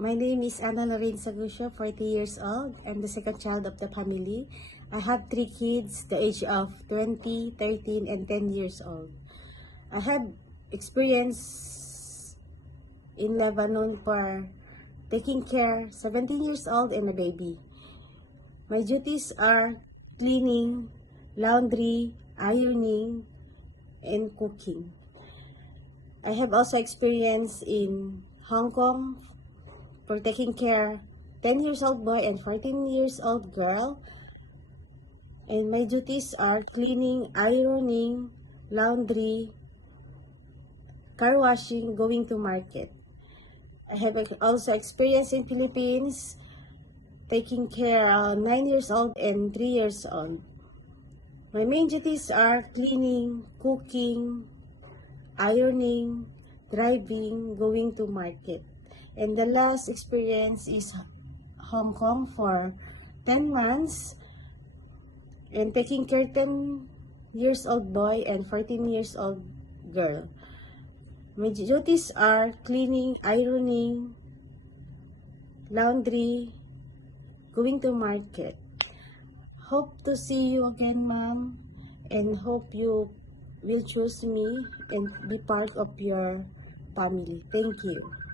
My name is Ana Lorraine Sagusio, 40 years old. I'm the second child of the family. I have 3 kids, the age of 20, 13, and 10 years old. I have experience in Lebanon for taking care 17 years old and a baby. My duties are cleaning, laundry, ironing, and cooking. I have also experience in Hong Kong for taking care 10 years old boy and 14 years old girl. And my duties are cleaning, ironing, laundry, car washing, going to market. I have also experience in Philippines taking care of 9 years old and 3 years old. My main duties are cleaning, cooking, ironing, driving, going to market. And the last experience is Hong Kong for 10 months and taking care 10 years old boy and 14 years old girl. My duties are cleaning, ironing, laundry, going to market. Hope to see you again, ma'am, and hope you will choose me and be part of your family. Thank you.